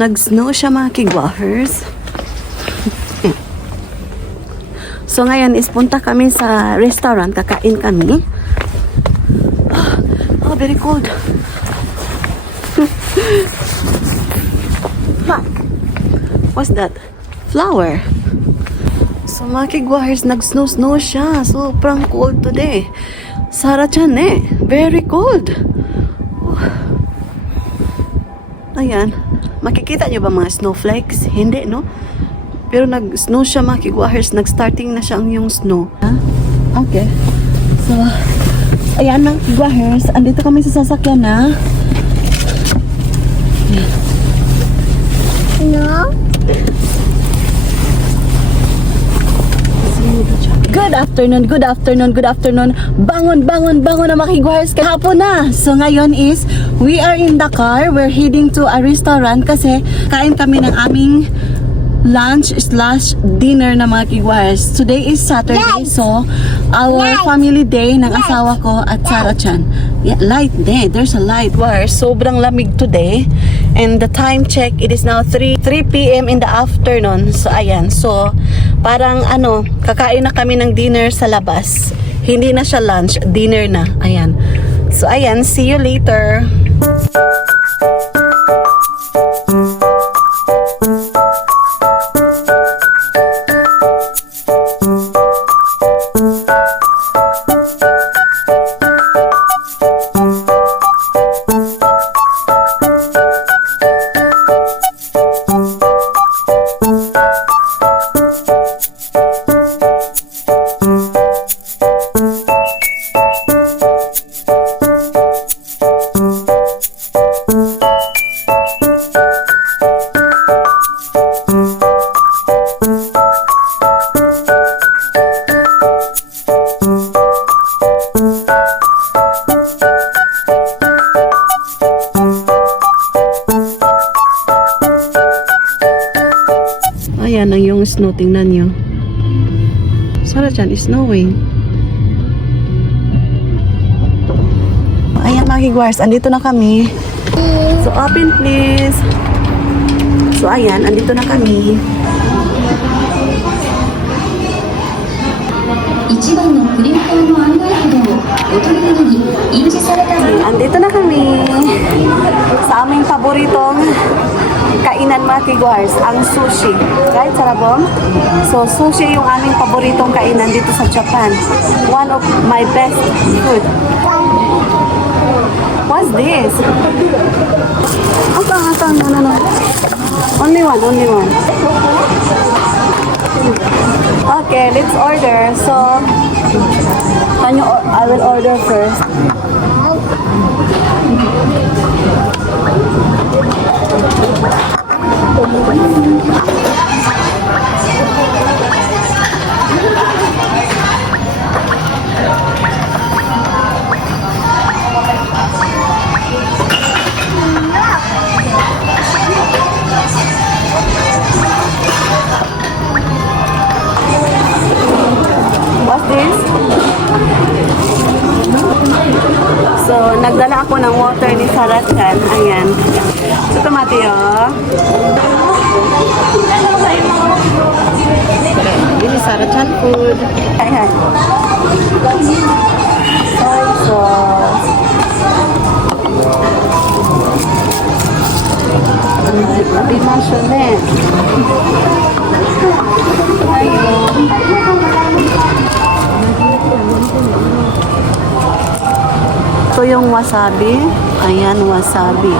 nag-snow siya mga kigwahers. So, ngayon is punta kami sa restaurant. Kakain kami. Oh, very cold. What's that? Flower. So, mga kigwahers, nag-snow siya. Sobrang cold today. Sarah-chan eh. Very cold. Ayan. Makikita nyo ba mga snowflakes? Hindi, no? Pero nag-snow siya mga kigwahers. Nag-starting na siya ang yung snow. Okay. So, ayan mga kigwahers. Andito kami sa sasakyan na. No? Good afternoon, good afternoon, good afternoon. Bangon na mga kigwahers. Kahapon na. So ngayon is, we are in the car. We're heading to a restaurant kasi kain kami ng aming lunch / dinner na mga kigwahers. Today is Saturday, so our family day ng asawa ko at Sarah-chan. Yeah, light day. There's a light. Sobrang lamig today. And the time check, it is now 3 p.m. in the afternoon. So ayan. So parang kakain na kami ng dinner sa labas. Hindi na siya lunch, dinner na. Ayan. So ayan, see you later. Ayan ang yung snow, tingnan nyo. Sarah-chan is snowing. Ayan mga kigwahers, andito na kami. So open please. So ayan, andito na kami. Andito na kami sa aming paboritong kainan mga kigwahers, ang sushi. Right, Sarabong? So, sushi yung aming paboritong kainan dito sa Japan. One of my best food. What's this? No. Only one. Okay, let's order. So, I will order first. What's this? So, nagdala ako ng water ni Sarah-chan. Ayan. So, tomati, oh. This is Sarah-chan food. Ayan. Soy sauce. Tapi masyadong. Ayun. Ito yung wasabi. Ayan, wasabi.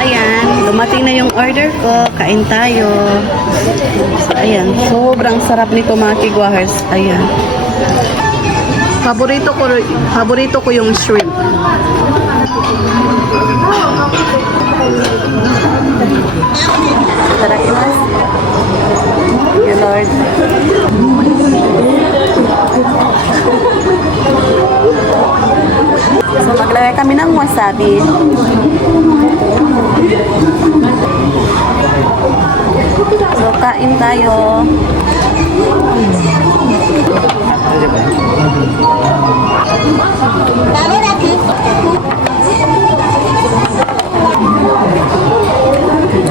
Ayan, dumating na yung order ko. Kain tayo. So, ayan, sobrang sarap nito mga kigwahers. Ayan. Paborito ko yung shrimp. Itadakimasu. Thank you, Lord. So, maglagay kami ng wasabi. So, kain tayo.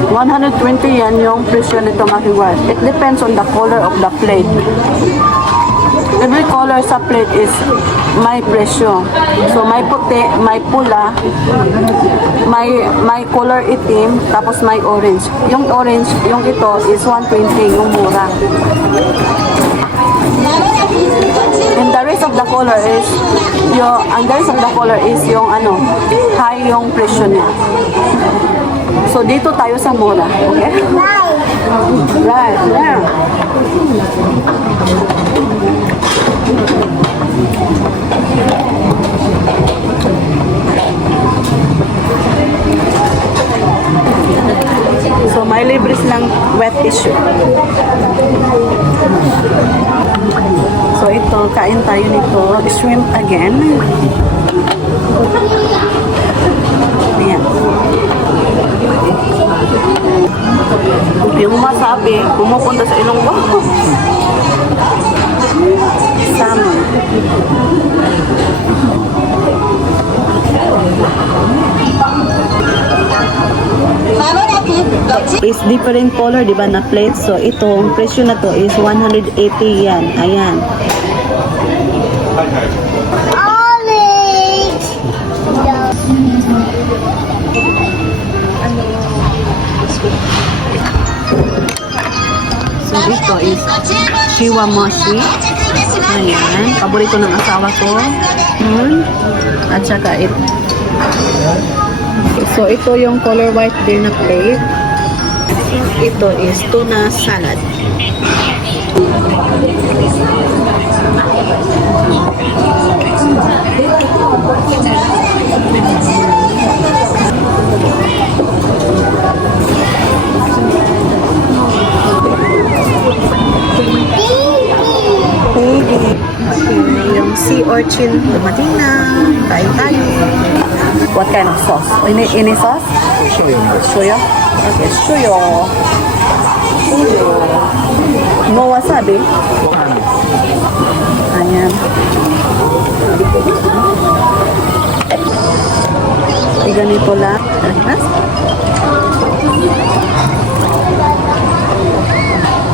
120 yan yung presyo nito, makiwas. It depends on the color of the plate. Every color sa plate is may presyo. So may puti, may pula, may color itim, tapos may orange. Yung orange, yung ito is 120, yung mura. And the rest of the color is yung ano, high yung presyo niya. So dito tayo sa mura, okay? Right, there. So may libre silang wet tissue. So ito, kain tayo nito, shrimp again. Ayan. Yung masabi, pumupunta sa ilong ko. Salmon. Is different color, di ba, na plate. So ito, ang presyo na to is 180 yan. Ayan. So ito is shiwamoshi. Ayan, paborito ng asawa ko. At saka ito. So ito yung color white din na plate. Ito is tuna salad. Yung sea urchin dumating na. Kain tayo. What kind of sauce? Any sauce? Shoyo. Okay, shoyo. No wasabi? Ayan. Ganito lang.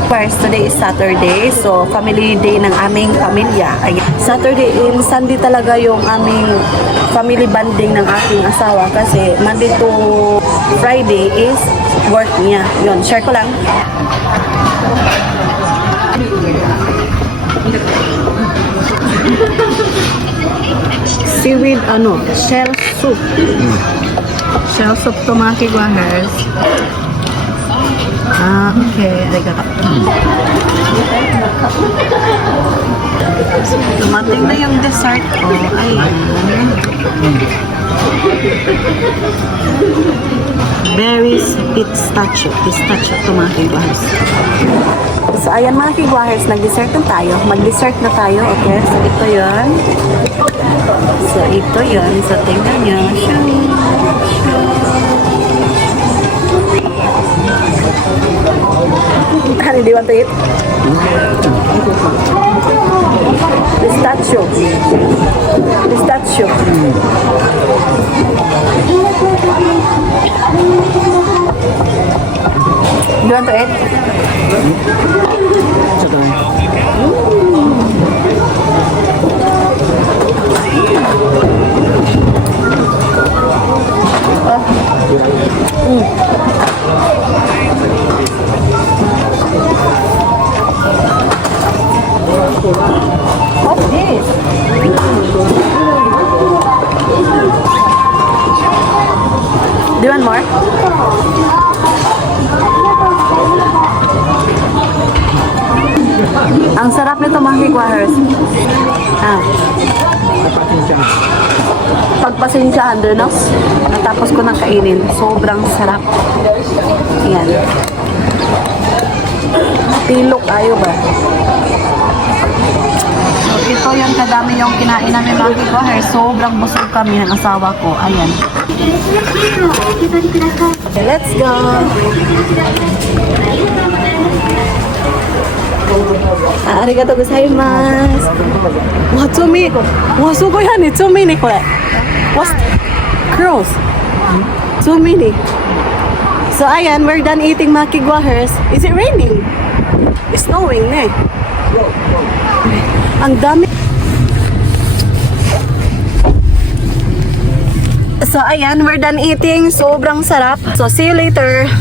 First, today is Saturday. So, family day ng aming pamilya. Ayan. Saturday and Sunday talaga yung aming family bonding ng aking asawa kasi Monday to Friday is work niya. Yun, share ko lang. Seaweed, shell soup. Shell soup to mga kigwahers. Okay. Arigato. Dumating na yung dessert ko. Ayan. Berries pistachio. Pistachio to mga kigwahers. So, ayan mga kigwahers, nag-dessert na tayo. Mag-dessert na tayo, okay? So, ito yun. So, ito yun. So, tingnan nyo. Honey, do you want to eat? Pistachio. Pistachio. Do you want to eat? What's this? Do you want more? Ang sarap nito mga kigwahers. Ah. Pagpasensyahan doon, no? Natapos ko nang kainin. Sobrang sarap. Ayan. Pilok ayo ba? So, ito yung kadami yung kinain namin mga kigwahers. Sobrang busog kami ng asawa ko. Ayan. Okay, let's go! Arigatou gozaimasu. Wa, tsumi. Wa, sugoi hani. Tsumi ni kore. What's crows? Tsumi ni. So, ayan, we're done eating mga kigwahers. Is it raining? It's snowing, ne? Ang dami. So, ayan, we're done eating. Sobrang sarap. So, see you later.